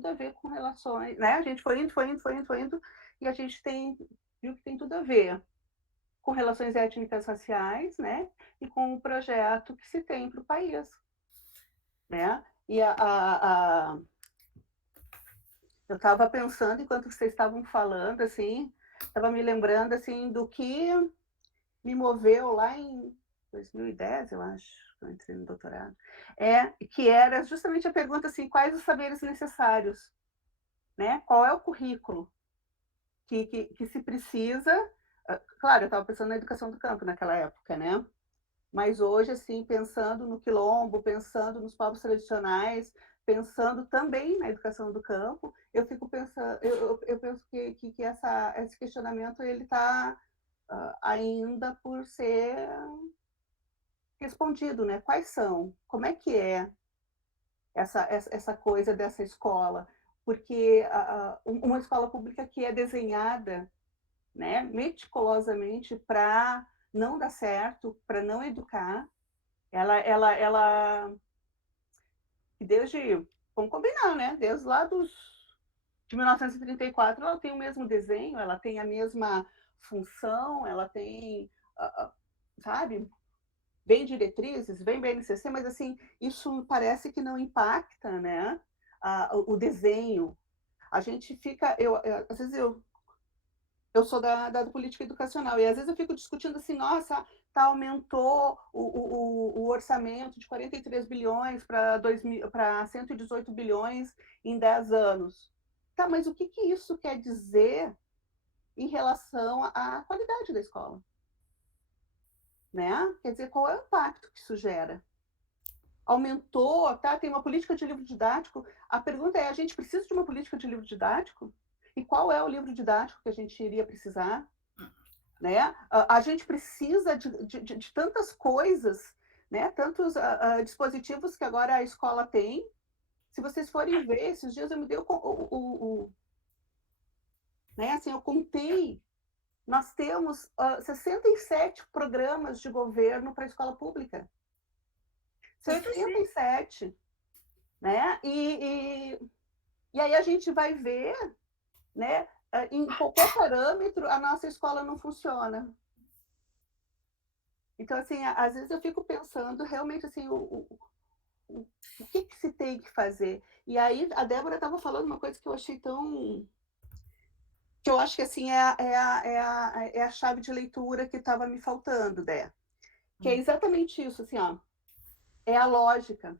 tudo a ver com relações, né? A gente foi indo, e a gente viu que tem tudo a ver com relações étnicas raciais, né? E com o projeto que se tem para o país, né? E eu estava pensando, enquanto vocês estavam falando, assim, estava me lembrando, assim, do que me moveu lá em 2010, eu acho, que eu entrei no doutorado, que era justamente a pergunta, assim, quais os saberes necessários, né? Qual é o currículo que se precisa. Claro, eu estava pensando na educação do campo naquela época, né? Mas hoje, assim, pensando no quilombo, pensando nos povos tradicionais, pensando também na educação do campo, eu fico pensando, eu penso que esse questionamento ele está ainda por ser respondido, né? Quais são? Como é que é essa coisa dessa escola? Porque uma escola pública que é desenhada, né, meticulosamente para não dar certo, para não educar, ela desde, vamos combinar, né? Desde lá de 1934, ela tem o mesmo desenho, ela tem a mesma função, ela tem, sabe, bem diretrizes, bem BNCC, mas assim, isso parece que não impacta, né? O desenho. A gente fica, às vezes eu sou da política educacional, e às vezes eu fico discutindo assim, nossa, tá, aumentou o orçamento de 43 bilhões para 118 bilhões em 10 anos. Tá, mas o que isso quer dizer em relação à qualidade da escola? Né? Quer dizer, qual é o impacto que isso gera? Aumentou, tá? Tem uma política de livro didático. A pergunta é, a gente precisa de uma política de livro didático? E qual é o livro didático que a gente iria precisar? Né? A gente precisa de tantas coisas, né? Tantos dispositivos que agora a escola tem. Se vocês forem ver, esses dias eu me dei né? Assim, eu contei, nós temos 67 programas de governo para a escola pública. Sim, sim. 67, né? E aí a gente vai ver, né? Em qualquer parâmetro, a nossa escola não funciona. Então, assim, às vezes eu fico pensando realmente assim, o que se tem que fazer. E aí a Débora estava falando uma coisa que eu achei tão. Que eu acho que assim é a chave de leitura que estava me faltando, Dé. Que é exatamente isso, assim, ó, é a lógica.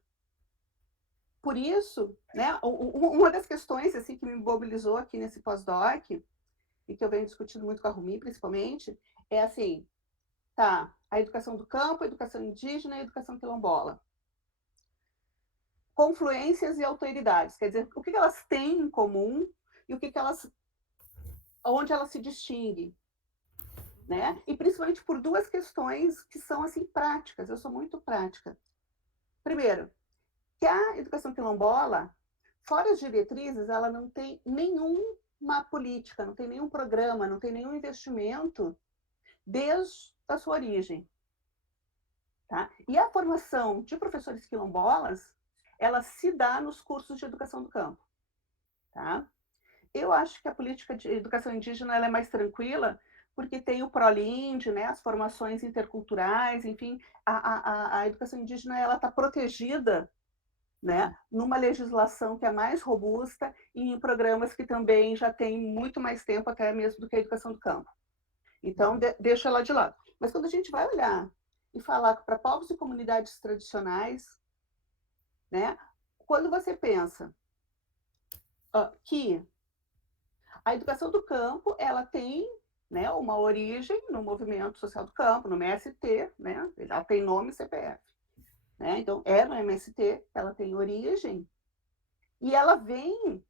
Por isso, né, uma das questões assim, que me mobilizou aqui nesse pós-doc, e que eu venho discutindo muito com a Rumi, principalmente, é assim, tá, a educação do campo, a educação indígena e a educação quilombola. Confluências e autoridades, quer dizer, o que elas têm em comum e o que elas, onde elas se distinguem, né? E principalmente por duas questões que são assim práticas. Eu sou muito prática. Primeiro, que a educação quilombola, fora as diretrizes, ela não tem nenhuma política, não tem nenhum programa, não tem nenhum investimento desde a sua origem, tá? E a formação de professores quilombolas, ela se dá nos cursos de educação do campo, tá? Eu acho que a política de educação indígena ela é mais tranquila, porque tem o ProLIND, né, as formações interculturais, enfim, a educação indígena ela está protegida, né, numa legislação que é mais robusta e em programas que também já têm muito mais tempo até mesmo do que a educação do campo. Então, deixa ela de lado. Mas quando a gente vai olhar e falar para povos e comunidades tradicionais, né, quando você pensa que a educação do campo, ela tem, né, uma origem no movimento social do campo, no MST, né? Ela tem nome e CPF, né? Então, é no MST, ela tem origem e ela vem,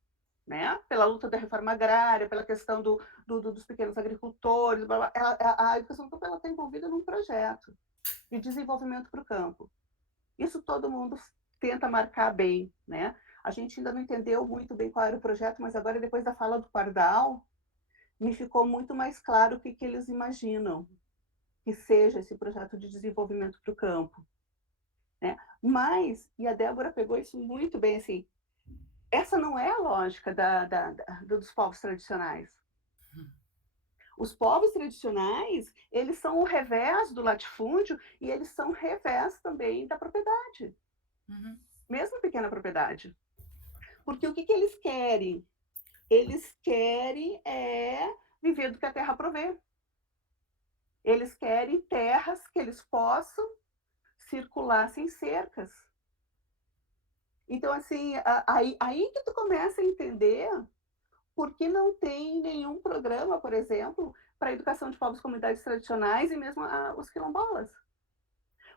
né, pela luta da reforma agrária, pela questão dos pequenos agricultores, blá, blá. A educação do campo ela está envolvida num projeto de desenvolvimento para o campo. Isso todo mundo tenta marcar bem, né? A gente ainda não entendeu muito bem qual era o projeto, mas agora, depois da fala do Pardal, me ficou muito mais claro o que eles imaginam que seja esse projeto de desenvolvimento para o campo. Né? Mas, e a Débora pegou isso muito bem, assim, essa não é a lógica dos povos tradicionais. Os povos tradicionais, eles são o revés do latifúndio e eles são o revés também da propriedade, mesmo pequena propriedade. Porque o que eles querem? Eles querem viver do que a terra provê. Eles querem terras que eles possam circular sem cercas. Então, assim, aí que tu começa a entender por que não tem nenhum programa, por exemplo, para a educação de povos e comunidades tradicionais e mesmo os quilombolas.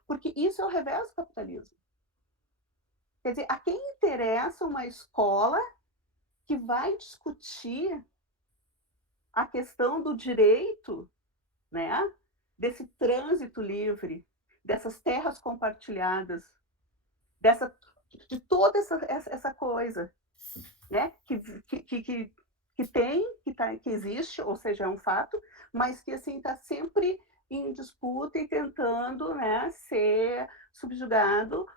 Porque isso é o revés do capitalismo. Quer dizer, a quem interessa uma escola que vai discutir a questão do direito, né, desse trânsito livre, dessas terras compartilhadas, de toda essa coisa, né, que existe, ou seja, é um fato, mas que assim está sempre em disputa e tentando, né, ser subjugado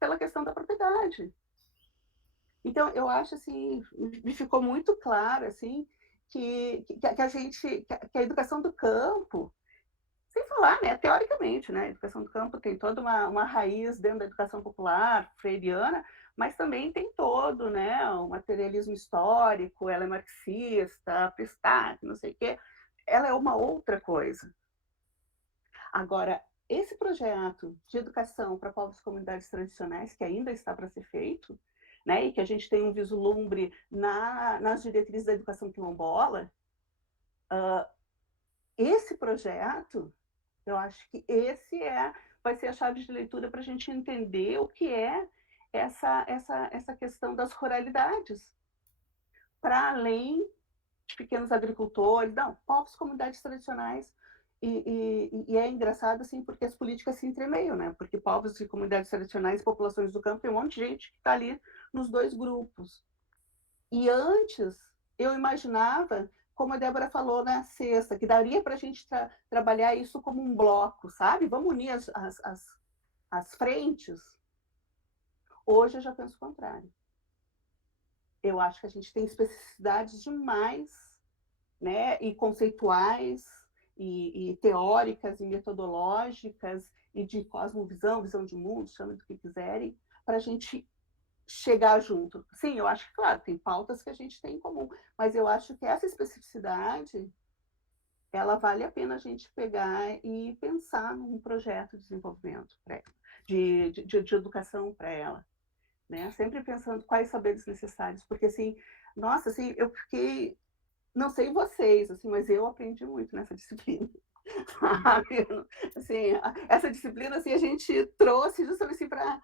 pela questão da propriedade. Então, eu acho assim, me ficou muito claro assim que a gente, que a educação do campo, sem falar, né, teoricamente, né, a educação do campo tem toda uma raiz dentro da educação popular freiriana, mas também tem todo, né, o materialismo histórico, ela é marxista, Pristac, não sei o quê, ela é uma outra coisa. Agora, esse projeto de educação para povos e comunidades tradicionais, que ainda está para ser feito, né, e que a gente tem um vislumbre nas diretrizes da educação quilombola, esse projeto, eu acho que vai ser a chave de leitura para a gente entender o que é essa questão das ruralidades, para além de pequenos agricultores, não, povos, comunidades tradicionais. E é engraçado, assim, porque as políticas se entremeiam, né? Porque povos e comunidades tradicionais, populações do campo, tem um monte de gente que está ali nos dois grupos. E antes, eu imaginava, como a Débora falou na sexta, que daria para a gente trabalhar isso como um bloco, sabe? Vamos unir as frentes. Hoje eu já penso o contrário. Eu acho que a gente tem especificidades demais, né? E conceituais, e teóricas, e metodológicas, e de cosmovisão, visão de mundo, chame do que quiserem, para a gente chegar junto. Sim, eu acho que, claro, tem pautas que a gente tem em comum, mas eu acho que essa especificidade, ela vale a pena a gente pegar e pensar num projeto de desenvolvimento para ela, de educação para ela, né? Sempre pensando quais saberes necessários, porque assim, nossa, assim, eu fiquei, não sei vocês, assim, mas eu aprendi muito nessa disciplina. Sabe? Assim, essa disciplina assim, a gente trouxe justamente assim, para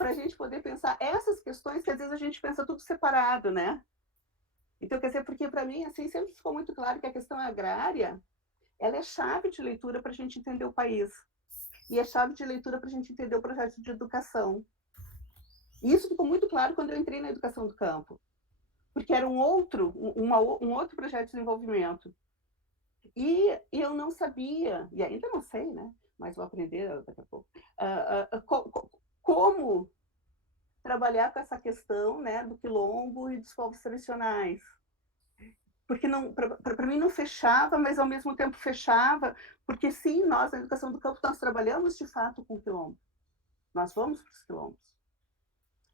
a gente poder pensar essas questões que às vezes a gente pensa tudo separado, né? Então, quer dizer, porque para mim, assim, sempre ficou muito claro que a questão agrária, ela é chave de leitura para a gente entender o país. E é chave de leitura para a gente entender o projeto de educação. E isso ficou muito claro quando eu entrei na educação do campo. Porque era um outro projeto de desenvolvimento. E eu não sabia, e ainda não sei, né? Mas vou aprender daqui a pouco, como trabalhar com essa questão, né, do quilombo e dos povos tradicionais. Porque para mim não fechava, mas ao mesmo tempo fechava, porque sim, nós na educação do campo nós trabalhamos de fato com o quilombo. Nós vamos para os quilombos,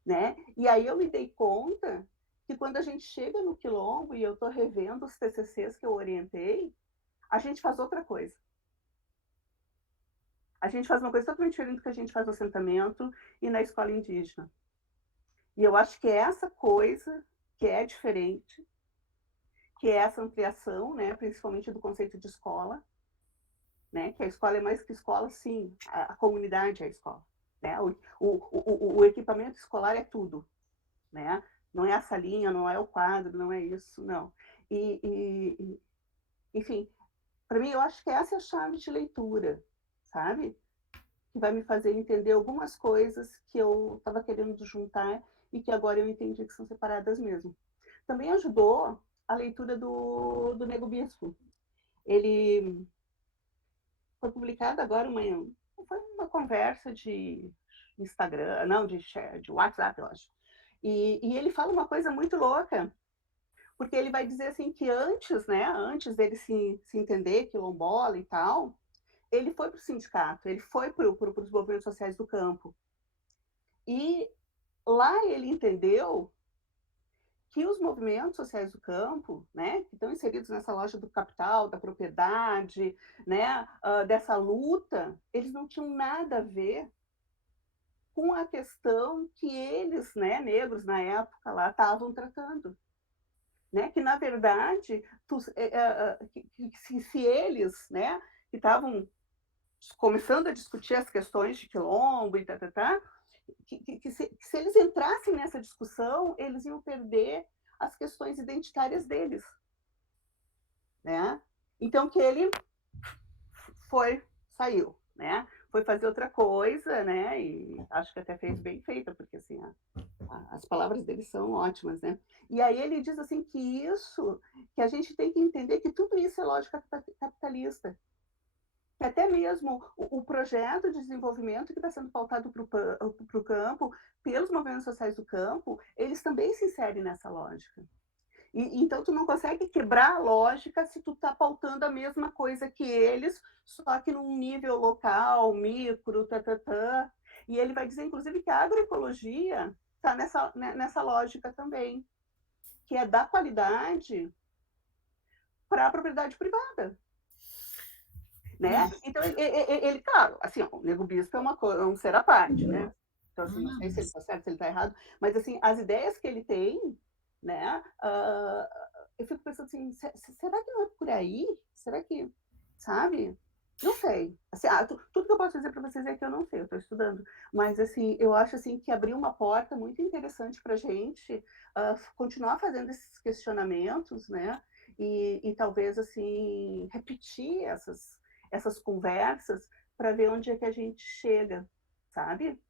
né? E aí eu me dei conta que quando a gente chega no quilombo e eu estou revendo os TCCs que eu orientei, a gente faz outra coisa. A gente faz uma coisa totalmente diferente do que a gente faz no assentamento e na escola indígena. E eu acho que é essa coisa que é diferente, que é essa ampliação, né, principalmente do conceito de escola, né, que a escola é mais que escola, sim, a comunidade é a escola. Né? O equipamento escolar é tudo. Né? Não é a salinha, não é o quadro, não é isso, não. Enfim, para mim, eu acho que essa é a chave de leitura, sabe? Que vai me fazer entender algumas coisas que eu estava querendo juntar e que agora eu entendi que são separadas mesmo. Também ajudou a leitura do Nego Bispo. Ele foi publicado agora foi uma conversa de Instagram, não, de WhatsApp, eu acho. E ele fala uma coisa muito louca, porque ele vai dizer assim que antes, né, antes dele se entender quilombola e tal, ele foi para o sindicato, ele foi para os movimentos sociais do campo. E lá ele entendeu que os movimentos sociais do campo, né, que estão inseridos nessa loja do capital, da propriedade, né, dessa luta, eles não tinham nada a ver com a questão que eles, né, negros na época lá estavam tratando, né, que na verdade se eles, né, que estavam começando a discutir as questões de quilombo e que se eles entrassem nessa discussão, eles iam perder as questões identitárias deles, né? Então que ele saiu, né? Foi fazer outra coisa, né? E acho que até fez bem feita, porque assim, as palavras dele são ótimas, né? E aí ele diz assim que a gente tem que entender que tudo isso é lógica capitalista, que até mesmo o projeto de desenvolvimento que está sendo pautado para o campo, pelos movimentos sociais do campo, eles também se inserem nessa lógica. Então, tu não consegue quebrar a lógica se tu está pautando a mesma coisa que eles, só que num nível local, micro, tatatã. E ele vai dizer, inclusive, que a agroecologia está nessa lógica também, que é dar qualidade para a propriedade privada. Né? Então, ele, claro, assim, o Nego Bispo é um ser à parte, né? Então, assim, não sei se ele está certo, se ele está errado, mas, assim, as ideias que ele tem, né? Eu fico pensando assim, será que não é por aí? Será que, sabe? Não sei. Assim, tudo que eu posso dizer para vocês é que eu não sei, eu estou estudando. Mas, assim, eu acho assim, que abriu uma porta muito interessante para a gente continuar fazendo esses questionamentos, né? E talvez, assim, repetir essas conversas para ver onde é que a gente chega, sabe?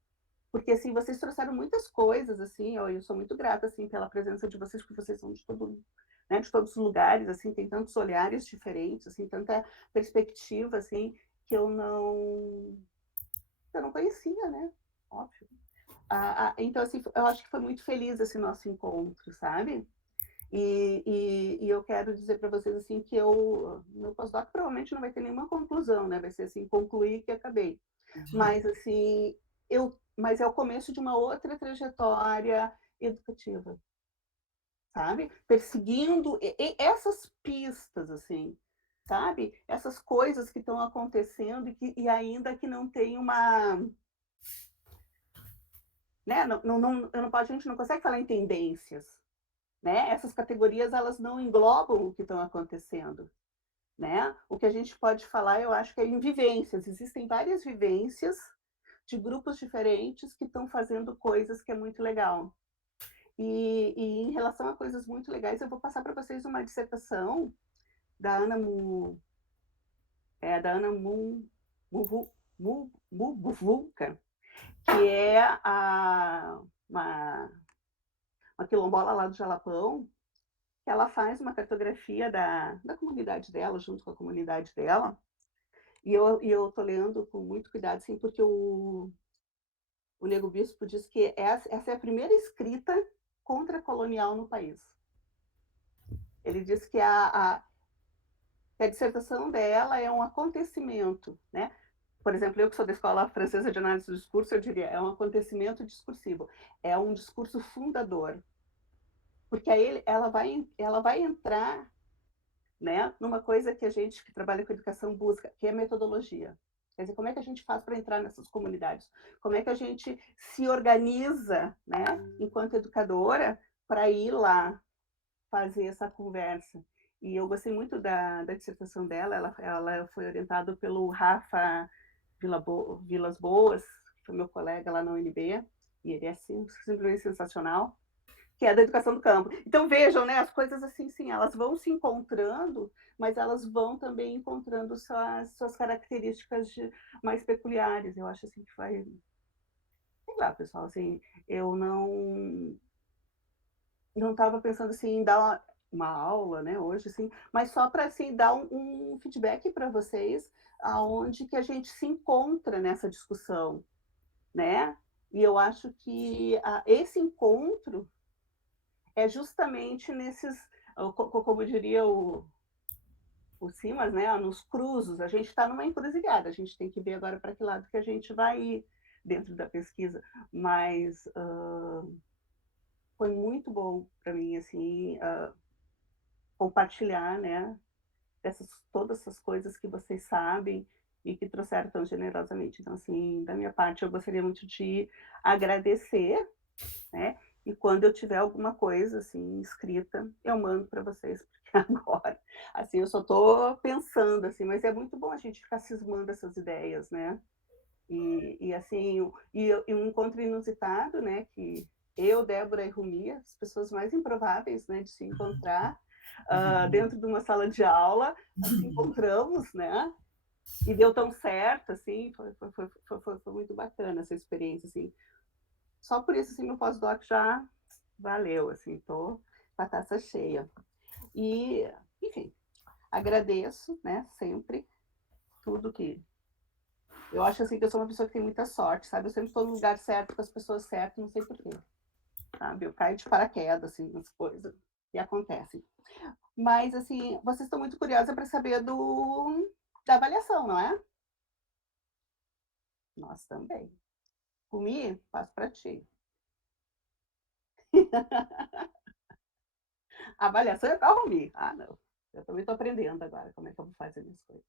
Porque assim, vocês trouxeram muitas coisas assim, eu sou muito grata assim pela presença de vocês, porque vocês são né, de todos os lugares, assim, tem tantos olhares diferentes, assim, tanta perspectiva assim que eu não conhecia, né? Óbvio. Então assim, eu acho que foi muito feliz esse nosso encontro, sabe? E eu quero dizer para vocês assim que meu pós-doc provavelmente não vai ter nenhuma conclusão, né? Vai ser assim, concluir que acabei. Mas assim, mas é o começo de uma outra trajetória educativa, sabe? Perseguindo essas pistas, assim, sabe? Essas coisas que estão acontecendo e ainda que não tem uma, né? A gente não consegue falar em tendências, né? Essas categorias elas não englobam o que estão acontecendo, né? O que a gente pode falar, eu acho que é em vivências. Existem várias vivências de grupos diferentes que estão fazendo coisas que é muito legal. E em relação a coisas muito legais, eu vou passar para vocês uma dissertação da Ana Muvuca, que é uma quilombola lá do Jalapão, que ela faz uma cartografia da comunidade dela, junto com a comunidade dela, e eu estou lendo com muito cuidado, assim, porque o Nego Bispo diz que essa é a primeira escrita contra-colonial no país. Ele diz que a dissertação dela é um acontecimento, né? Por exemplo, eu que sou da Escola Francesa de Análise do Discurso, eu diria, é um acontecimento discursivo, é um discurso fundador, porque aí ela vai entrar, né, numa coisa que a gente que trabalha com educação busca, que é metodologia. Quer dizer, como é que a gente faz para entrar nessas comunidades? Como é que a gente se organiza, né, enquanto educadora, para ir lá fazer essa conversa? E eu gostei muito da dissertação dela, ela foi orientada pelo Rafa Vilas Boas, que foi meu colega lá na UNB, e ele é simplesmente sensacional, que é da educação do campo. Então vejam, né, as coisas assim, sim, elas vão se encontrando, mas elas vão também encontrando suas características mais peculiares. Eu acho assim que vai, sei lá, pessoal, assim, eu não estava pensando assim em dar uma aula, né, hoje, assim, mas só para assim dar um feedback para vocês, aonde que a gente se encontra nessa discussão, né? E eu acho que esse encontro é justamente nesses, como diria o Simas, né, nos cruzos, a gente está numa encruzilhada, a gente tem que ver agora para que lado que a gente vai ir dentro da pesquisa, mas foi muito bom para mim, assim, compartilhar, né, todas essas coisas que vocês sabem e que trouxeram tão generosamente. Então, assim, da minha parte, eu gostaria muito de agradecer, né, e quando eu tiver alguma coisa, assim, escrita, eu mando para vocês, porque agora, assim, eu só estou pensando, assim, mas é muito bom a gente ficar cismando essas ideias, né. E assim, e um encontro inusitado, né, que eu, Débora e Rumi, as pessoas mais improváveis, né, de se encontrar, dentro de uma sala de aula, nós se encontramos, né, e deu tão certo, assim, foi muito bacana essa experiência, assim. Só por isso, assim, meu pós-doc já valeu, assim, tô com a taça cheia. E, enfim, agradeço, né, sempre tudo que eu acho, assim, que eu sou uma pessoa que tem muita sorte, sabe, eu sempre estou no lugar certo, com as pessoas certas, não sei porquê, sabe, eu caio de paraquedas, assim, nas coisas, e acontecem. Mas, assim, vocês estão muito curiosa para saber da avaliação, não é? Nós também. Comi? Passo para ti. A avaliação é para a Rumi. Ah, não. Eu também estou aprendendo agora como é que eu vou fazer minhas coisas.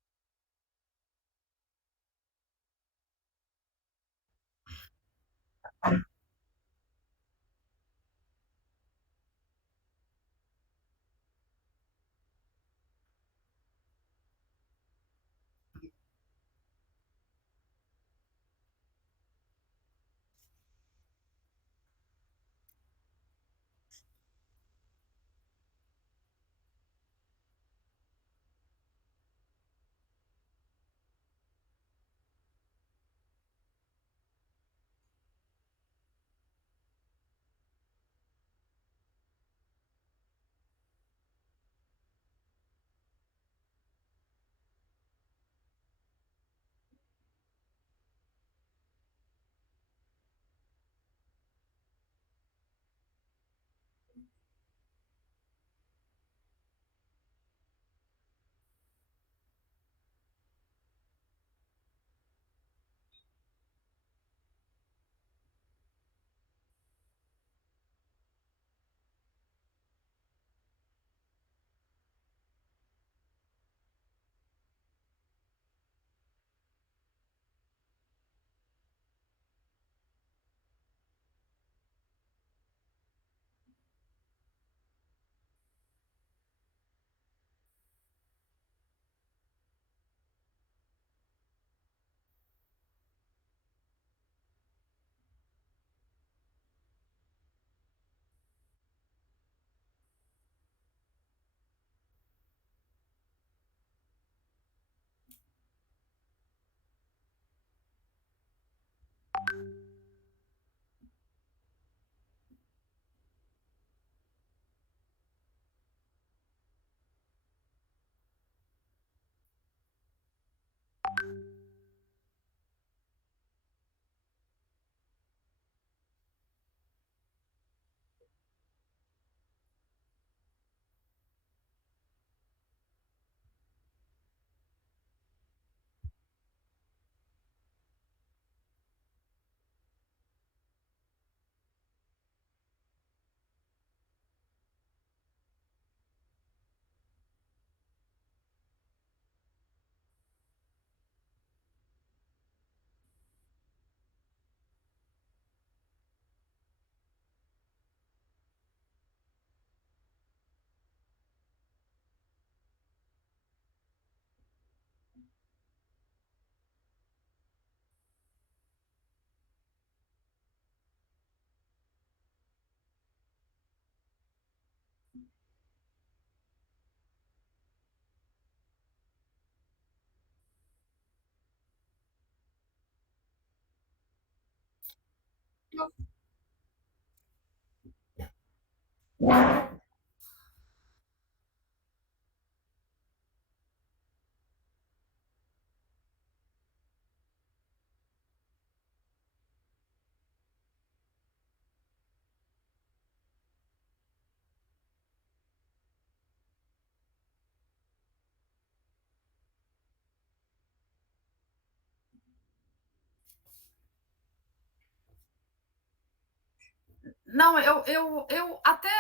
Não, eu até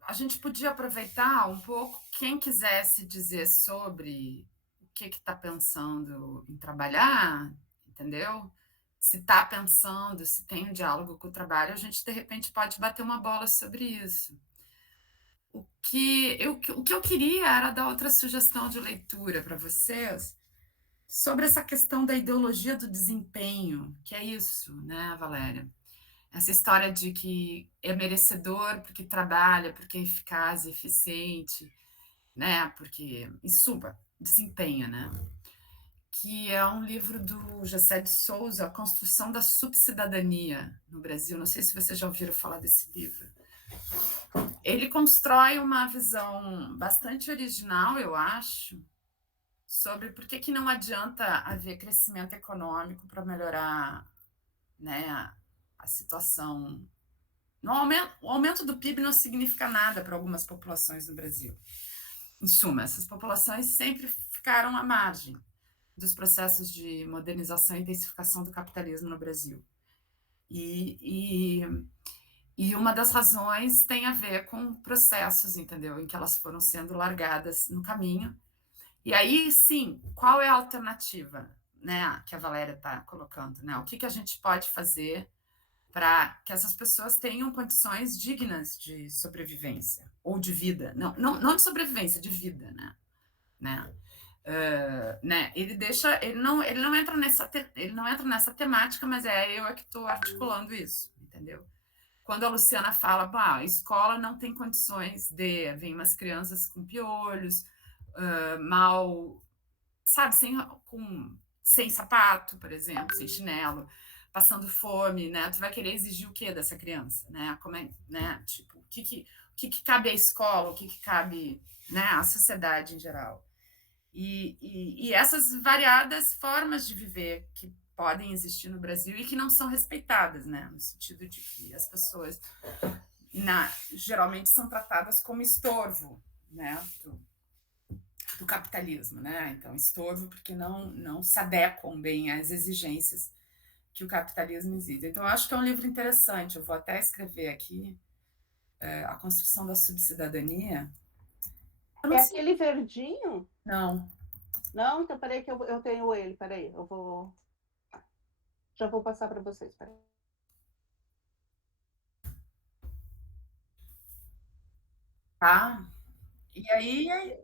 a gente podia aproveitar um pouco quem quisesse dizer sobre o que está pensando em trabalhar, entendeu? Se está pensando, se tem um diálogo com o trabalho, a gente de repente pode bater uma bola sobre isso. O que eu queria era dar outra sugestão de leitura para vocês sobre essa questão da ideologia do desempenho, que é isso, né, Valéria? Essa história de que é merecedor porque trabalha, porque é eficaz e eficiente, né? Porque, em suma, desempenho, né? Que é um livro do Gessé de Souza, A Construção da Subcidadania no Brasil. Não sei se vocês já ouviram falar desse livro. Ele constrói uma visão bastante original, eu acho, sobre por que não adianta haver crescimento econômico para melhorar, né, a situação. O aumento do PIB não significa nada para algumas populações no Brasil. Em suma, essas populações sempre ficaram à margem dos processos de modernização e intensificação do capitalismo no Brasil. E uma das razões tem a ver com processos, entendeu? Em que elas foram sendo largadas no caminho. E aí, sim, qual é a alternativa, né, que a Valéria está colocando, né? O que a gente pode fazer para que essas pessoas tenham condições dignas de sobrevivência ou de vida, não de sobrevivência, de vida, né? Né? Ele não entra nessa temática, mas eu que estou articulando isso, entendeu? Quando a Luciana fala, a escola não tem condições vem umas crianças com piolhos, mal, sabe, sem sapato, por exemplo, sem chinelo, passando fome, né? Tu vai querer exigir o quê dessa criança, né? Como é, né? Tipo, o que cabe à escola, o que cabe, né, à sociedade em geral. E essas variadas formas de viver que podem existir no Brasil e que não são respeitadas, né? No sentido de que as pessoas geralmente são tratadas como estorvo, né? Do capitalismo, né? Então, estorvo porque não se adequam bem às exigências que o capitalismo exige. Então, eu acho que é um livro interessante. Eu vou até escrever aqui A Construção da Subcidadania. É aquele verdinho? Não. Não? Então, peraí que eu tenho ele. Peraí, eu vou... Já vou passar para vocês, peraí. Tá? E aí,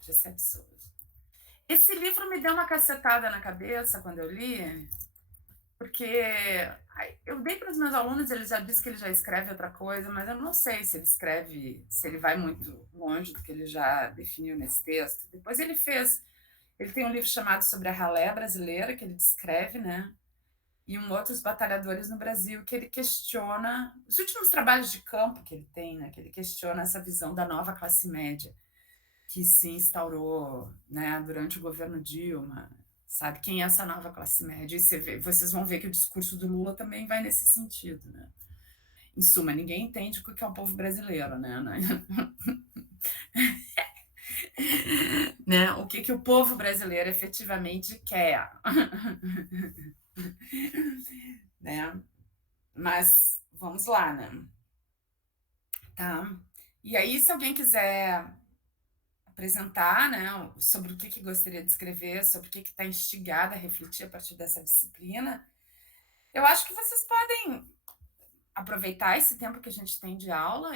Gessé de Souza. Esse livro me deu uma cacetada na cabeça quando eu li, porque eu dei para os meus alunos, eles já dizem que ele já escreve outra coisa, mas eu não sei se ele escreve, se ele vai muito longe do que ele já definiu nesse texto. Depois ele tem um livro chamado Sobre a Ralé Brasileira, que ele descreve, né? E outros batalhadores no Brasil, que ele questiona, os últimos trabalhos de campo que ele tem, né? Que ele questiona essa visão da nova classe média que se instaurou, né, durante o governo Dilma, sabe? Quem é essa nova classe média? E vocês vão ver que o discurso do Lula também vai nesse sentido, né? Em suma, ninguém entende o que é o povo brasileiro, né? Né? O que o povo brasileiro efetivamente quer. Né? Mas vamos lá, né? Tá? E aí, se alguém quiser apresentar, né, sobre o que gostaria de escrever, sobre o que está instigada a refletir a partir dessa disciplina, eu acho que vocês podem aproveitar esse tempo que a gente tem de aula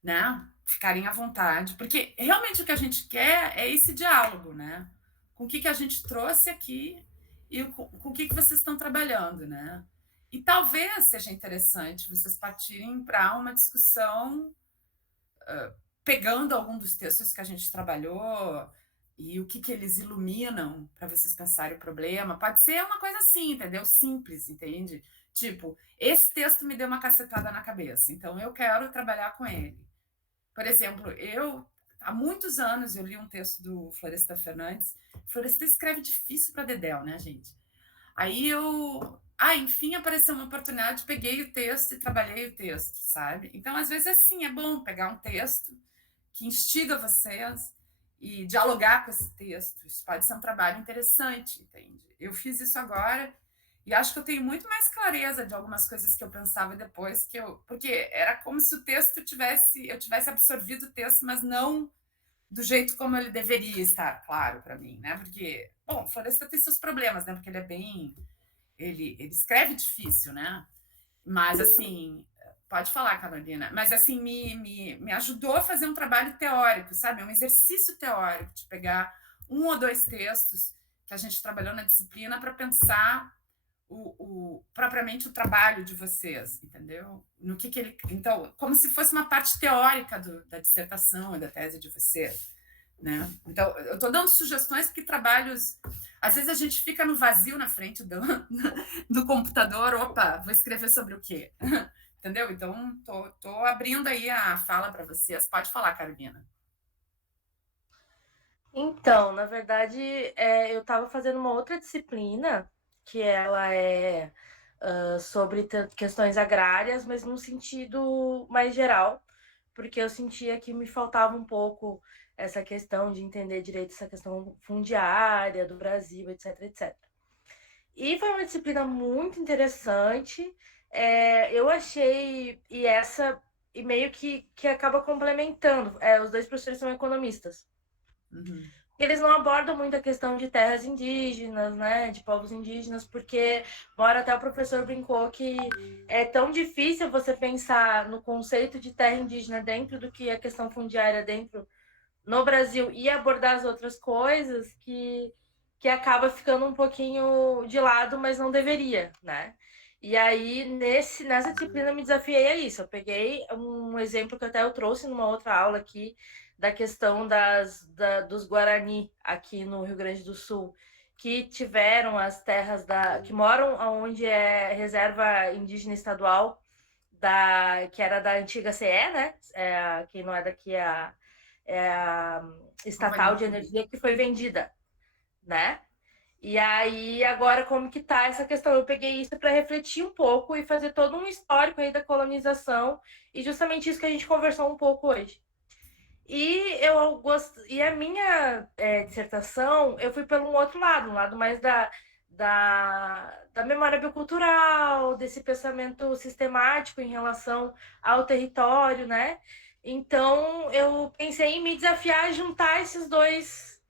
né, ficarem à vontade, porque realmente o que a gente quer é esse diálogo, né, com o que a gente trouxe aqui e com o que vocês estão trabalhando, né. E talvez seja interessante vocês partirem para uma discussão pegando algum dos textos que a gente trabalhou e o que eles iluminam para vocês pensarem o problema. Pode ser uma coisa assim, entendeu? Simples, entende? Tipo, esse texto me deu uma cacetada na cabeça, então eu quero trabalhar com ele. Por exemplo, há muitos anos, eu li um texto do Florestan Fernandes. Florestan escreve difícil para dedéu, né, gente? Aí enfim, apareceu uma oportunidade, peguei o texto e trabalhei o texto, sabe? Então, às vezes, assim, é bom pegar um texto que instiga vocês e dialogar com esse texto. Isso pode ser um trabalho interessante, entende? Eu fiz isso agora E acho que eu tenho muito mais clareza de algumas coisas que eu pensava depois que eu. Porque era como se o texto tivesse. Eu tivesse absorvido o texto, mas não do jeito como ele deveria estar, claro, para mim, né? Porque, bom, o Floresta tem seus problemas, né? Porque ele é bem. Ele escreve difícil, né? Mas, assim, pode falar, Carolina, mas, assim, me ajudou a fazer um trabalho teórico, sabe? Um exercício teórico, de pegar um ou dois textos que a gente trabalhou na disciplina para pensar propriamente o trabalho de vocês, entendeu? No que ele. Então, como se fosse uma parte teórica da dissertação e da tese de vocês. Né? Então, eu estou dando sugestões porque trabalhos. Às vezes a gente fica no vazio na frente do computador, opa, vou escrever sobre o quê? Entendeu? Então, tô abrindo aí a fala para vocês. Pode falar, Carolina. Então, na verdade, eu estava fazendo uma outra disciplina, que ela é sobre questões agrárias, mas num sentido mais geral, porque eu sentia que me faltava um pouco essa questão de entender direito essa questão fundiária do Brasil, etc, etc. E foi uma disciplina muito interessante. Eu achei, e meio que acaba complementando. Os dois professores são economistas. Uhum. Eles não abordam muito a questão de terras indígenas, né, de povos indígenas, porque uma hora até o professor brincou que é tão difícil você pensar no conceito de terra indígena dentro do que a questão fundiária dentro no Brasil e abordar as outras coisas que acaba ficando um pouquinho de lado, mas não deveria, né? E aí, nessa disciplina, eu me desafiei a isso. Eu peguei um exemplo que até eu trouxe numa outra aula aqui, da questão dos Guarani aqui no Rio Grande do Sul, que tiveram as terras que moram onde é reserva indígena estadual, que era da antiga CE, né? Quem não é daqui é a estatal de energia que foi vendida, né? E aí, agora, como que tá essa questão? Eu peguei isso para refletir um pouco e fazer todo um histórico aí da colonização, e justamente isso que a gente conversou um pouco hoje. E a minha dissertação, eu fui pelo um outro lado, um lado mais da memória biocultural, desse pensamento sistemático em relação ao território, né? Então, eu pensei em me desafiar a juntar esses dois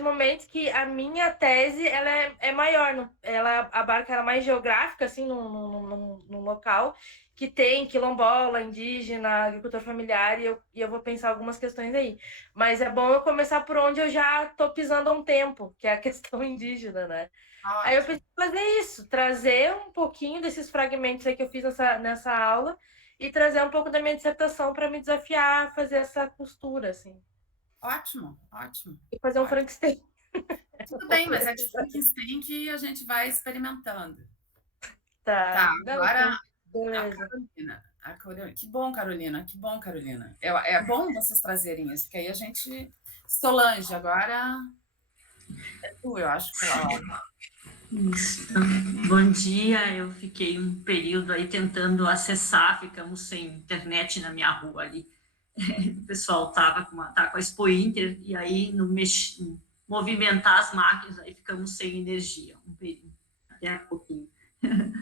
momentos, que a minha tese ela é maior, ela abarca ela mais geográfica, assim, num local que tem quilombola, indígena, agricultor familiar, e eu vou pensar algumas questões aí. Mas é bom eu começar por onde eu já estou pisando há um tempo, que é a questão indígena, né? Ótimo. Aí eu pensei em fazer isso, trazer um pouquinho desses fragmentos aí que eu fiz nessa aula e trazer um pouco da minha dissertação para me desafiar a fazer essa costura, assim. Ótimo, ótimo. E fazer um Ótimo. Frankenstein. Tudo bem, mas é de Frankenstein que a gente vai experimentando. Tá. Tá, Não, agora beleza. A Carolina. Que bom, Carolina. Que bom, Carolina. É bom vocês trazerem isso, porque aí a gente. Solange, agora é tu, eu acho. Isso. Bom dia, eu fiquei um período aí tentando acessar, ficamos sem internet na minha rua ali. O pessoal tá com a Expo Inter, e aí no movimentar as máquinas, aí ficamos sem energia, um período, até a pouquinho,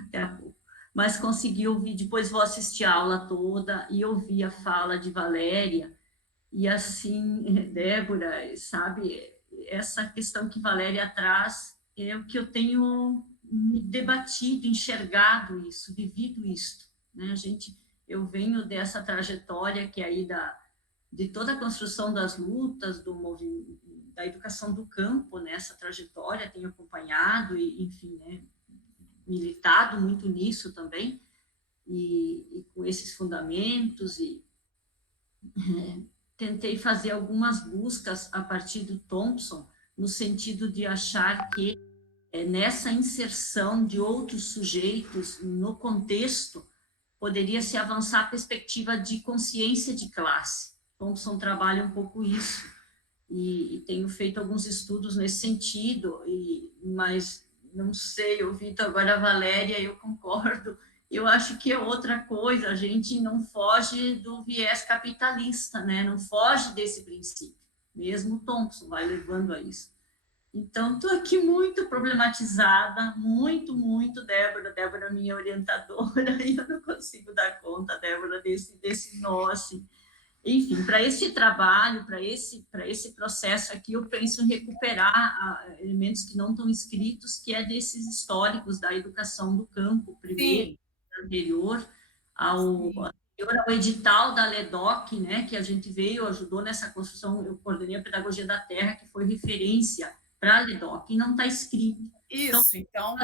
até a pouco. Mas consegui ouvir, depois vou assistir a aula toda e ouvir a fala de Valéria, e assim, Débora, sabe, essa questão que Valéria traz é o que eu tenho me debatido, enxergado isso, vivido isso, né? Eu venho dessa trajetória que aí de toda a construção das lutas, da educação do campo, nessa trajetória, tenho acompanhado e, enfim, né, militado muito nisso também, e com esses fundamentos, e tentei fazer algumas buscas a partir do Thompson, no sentido de achar que nessa inserção de outros sujeitos no contexto, poderia se avançar a perspectiva de consciência de classe. Thompson trabalha um pouco isso, e tenho feito alguns estudos nesse sentido, mas não sei, ouvindo agora a Valéria, eu concordo, eu acho que é outra coisa, a gente não foge do viés capitalista, né? Não foge desse princípio, mesmo Thompson vai levando a isso. Então, estou aqui muito problematizada, muito, Débora. Débora é minha orientadora, e eu não consigo dar conta, Débora, desse nó, assim. Enfim, para esse trabalho, para esse processo aqui, eu penso em recuperar elementos que não estão escritos, que é desses históricos da educação do campo, primeiro, anterior ao edital da LEDOC, né, que a gente ajudou nessa construção. Eu coordenei a pedagogia da terra, que foi referência para a LEDOC, e não está escrito. Isso, então...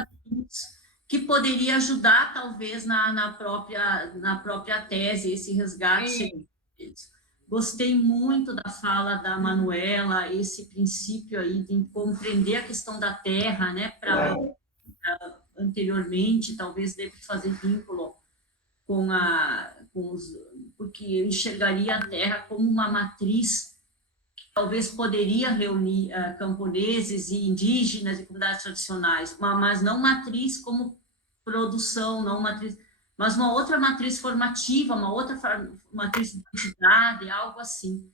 Que poderia ajudar, talvez, na própria tese, esse resgate. Gostei muito da fala da Manuela, esse princípio aí de compreender a questão da terra, né, para anteriormente, talvez deve fazer vínculo porque eu enxergaria a terra como uma matriz que talvez poderia reunir camponeses e indígenas e comunidades tradicionais, mas não matriz como produção, não matriz, mas uma outra matriz formativa, uma outra matriz de identidade, algo assim.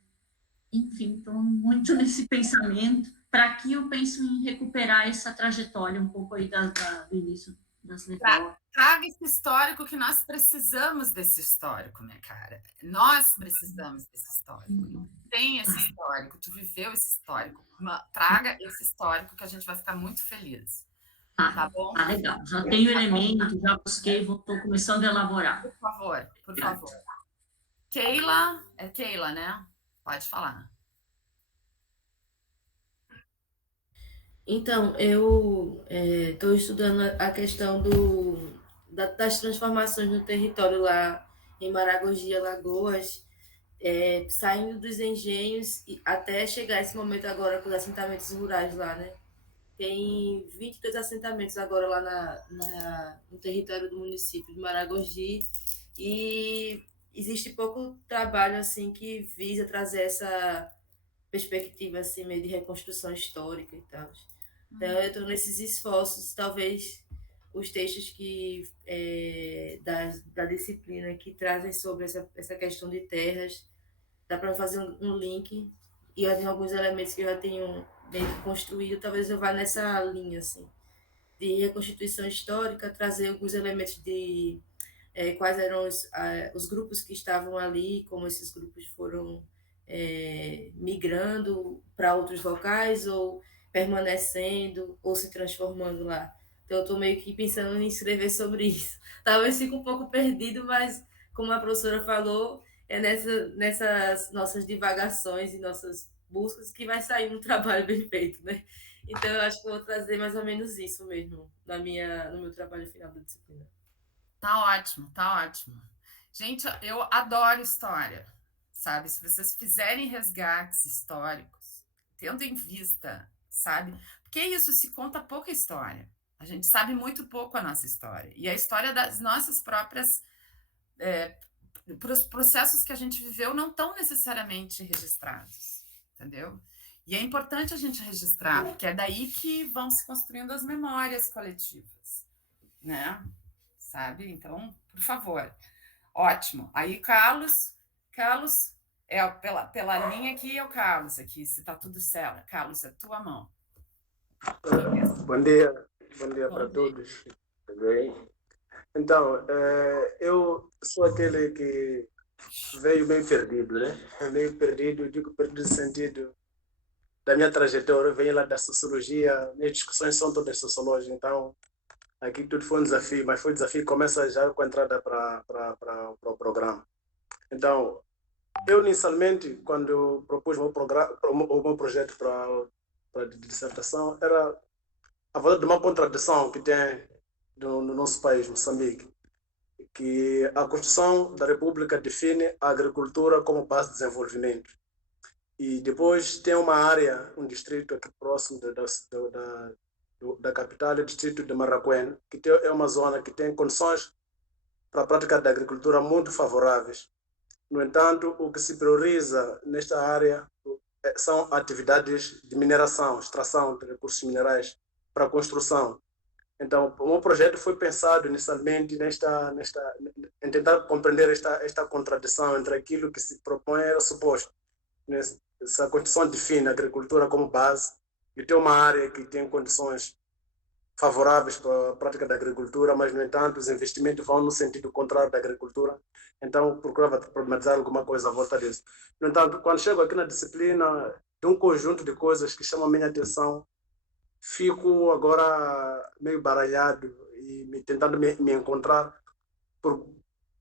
Enfim, estou muito nesse pensamento. Para aqui eu penso em recuperar essa trajetória um pouco aí do início das leituras. Traga esse histórico, que nós precisamos desse histórico, minha cara. Nós precisamos desse histórico. Tem esse histórico, tu viveu esse histórico. Traga esse histórico, que a gente vai ficar muito feliz. Tá bom? Tá legal. Já tenho elemento, já busquei, estou começando a elaborar. Por favor, por favor. Keila, é Keila, né? Pode falar. Então, eu estou estudando a questão das transformações no território lá em Maragogi, Alagoas, saindo dos engenhos até chegar esse momento agora com os assentamentos rurais lá, né? Tem 22 assentamentos agora lá no território do município de Maragogi, e existe pouco trabalho assim que visa trazer essa perspectiva assim meio de reconstrução histórica e tal. Então eu estou nesses esforços, talvez os textos da disciplina que trazem sobre essa questão de terras, dá para fazer um link, e eu tenho alguns elementos que eu já tenho bem construído, talvez eu vá nessa linha assim de reconstituição histórica, trazer alguns elementos de quais eram os grupos que estavam ali, como esses grupos foram migrando para outros locais, ou permanecendo, ou se transformando lá. Então, eu estou meio que pensando em escrever sobre isso. Talvez fique um pouco perdido, mas, como a professora falou, é nessas nossas divagações e nossas buscas que vai sair um trabalho bem feito, né? Então, eu acho que eu vou trazer mais ou menos isso mesmo no meu trabalho final da disciplina. Tá ótimo, tá ótimo. Gente, eu adoro história, sabe? Se vocês fizerem resgates históricos, tendo em vista, sabe? Porque isso, se conta pouca história. A gente sabe muito pouco a nossa história. E a história das nossas próprias... processos que a gente viveu não estão necessariamente registrados, entendeu? E é importante a gente registrar, porque é daí que vão se construindo as memórias coletivas, né? Sabe? Então, por favor. Ótimo. Aí, Carlos, pela linha aqui é o Carlos, aqui, se está tudo certo. Carlos, é tua mão. Bom dia para todos. Tudo bem? Então, eu sou aquele que veio bem perdido, né? Meio perdido, digo perdido no sentido da minha trajetória. Eu venho lá da sociologia, minhas discussões são todas sociológicas, então aqui tudo foi um desafio, mas foi um desafio que começa já com a entrada para o programa. Então, eu inicialmente, quando eu propus o meu projeto para dissertação, era a volta de uma contradição que tem no nosso país, Moçambique, que a Constituição da República define a agricultura como base de desenvolvimento. E depois tem uma área, um distrito aqui próximo da capital, o distrito de Marraquém, que é uma zona que tem condições para a prática da agricultura muito favoráveis. No entanto, o que se prioriza nesta área são atividades de mineração, extração de recursos minerais para a construção. Então, o meu projeto foi pensado inicialmente em tentar compreender esta contradição entre aquilo que se propõe e era suposto. Essa Constituição define a agricultura como base e ter uma área que tem condições favoráveis para a prática da agricultura, mas, no entanto, os investimentos vão no sentido contrário da agricultura. Então, procurava problematizar alguma coisa à volta disso. No entanto, quando chego aqui na disciplina, de um conjunto de coisas que chamam a minha atenção, fico agora meio baralhado e tentando me encontrar por,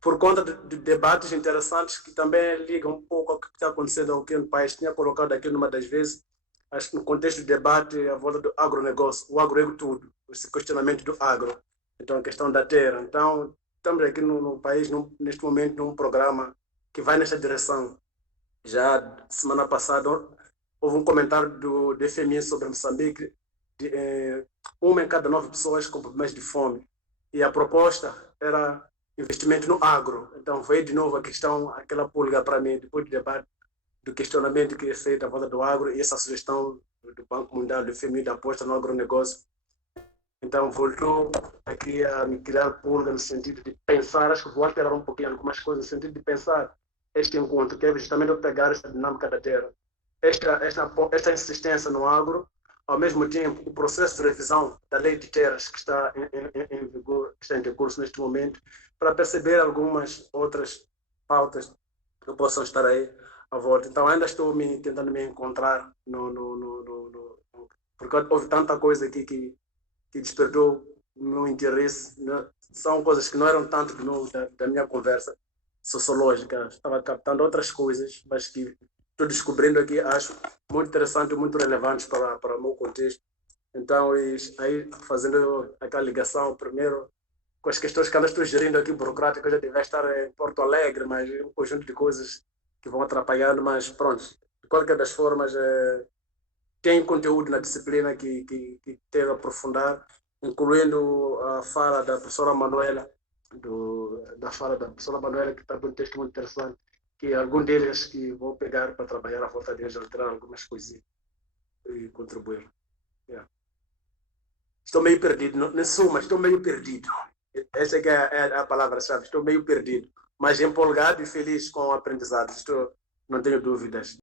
por conta de debates interessantes que também ligam um pouco ao que está acontecendo aqui no país. Tinha colocado aqui numa das vezes, acho que no contexto do debate à volta do agronegócio, o agro é tudo, esse questionamento do agro, então a questão da terra. Então, estamos aqui no país, neste momento, num programa que vai nessa direção. Já semana passada houve um comentário do FMI sobre Moçambique, de, uma em cada 9 pessoas com problemas de fome. E a proposta era investimento no agro. Então veio de novo a questão, aquela pulga para mim, depois do debate, do questionamento que é feito à volta do agro e essa sugestão do Banco Mundial, do FMI, da aposta no agronegócio. Então voltou aqui a me criar pulga no sentido de pensar, acho que vou alterar um pouquinho algumas coisas, no sentido de pensar este encontro, que é justamente pegar esta dinâmica da terra, esta insistência no agro, ao mesmo tempo o processo de revisão da lei de terras que está em vigor, que está em curso neste momento, para perceber algumas outras pautas que possam estar aí à volta. Então ainda estou tentando me encontrar porque houve tanta coisa aqui que despertou o meu interesse, né? São coisas que não eram tanto da minha conversa sociológica, estava captando outras coisas, mas que estou descobrindo aqui, acho muito interessante e muito relevante para o meu contexto. Então, aí fazendo aquela ligação, primeiro, com as questões que eu estou gerindo aqui, burocráticas, eu já devia estar em Porto Alegre, mas um conjunto de coisas que vão atrapalhando, mas pronto, de qualquer das formas, tem conteúdo na disciplina que quero aprofundar, incluindo a fala da professora Manuela, que está um texto muito interessante, que algum deles que vou pegar para trabalhar à volta deles, alterar algumas coisinhas e contribuir. Yeah. Estou meio perdido, não sou, mas estou meio perdido. Essa é a palavra-chave, estou meio perdido, mas empolgado e feliz com o aprendizado, não tenho dúvidas.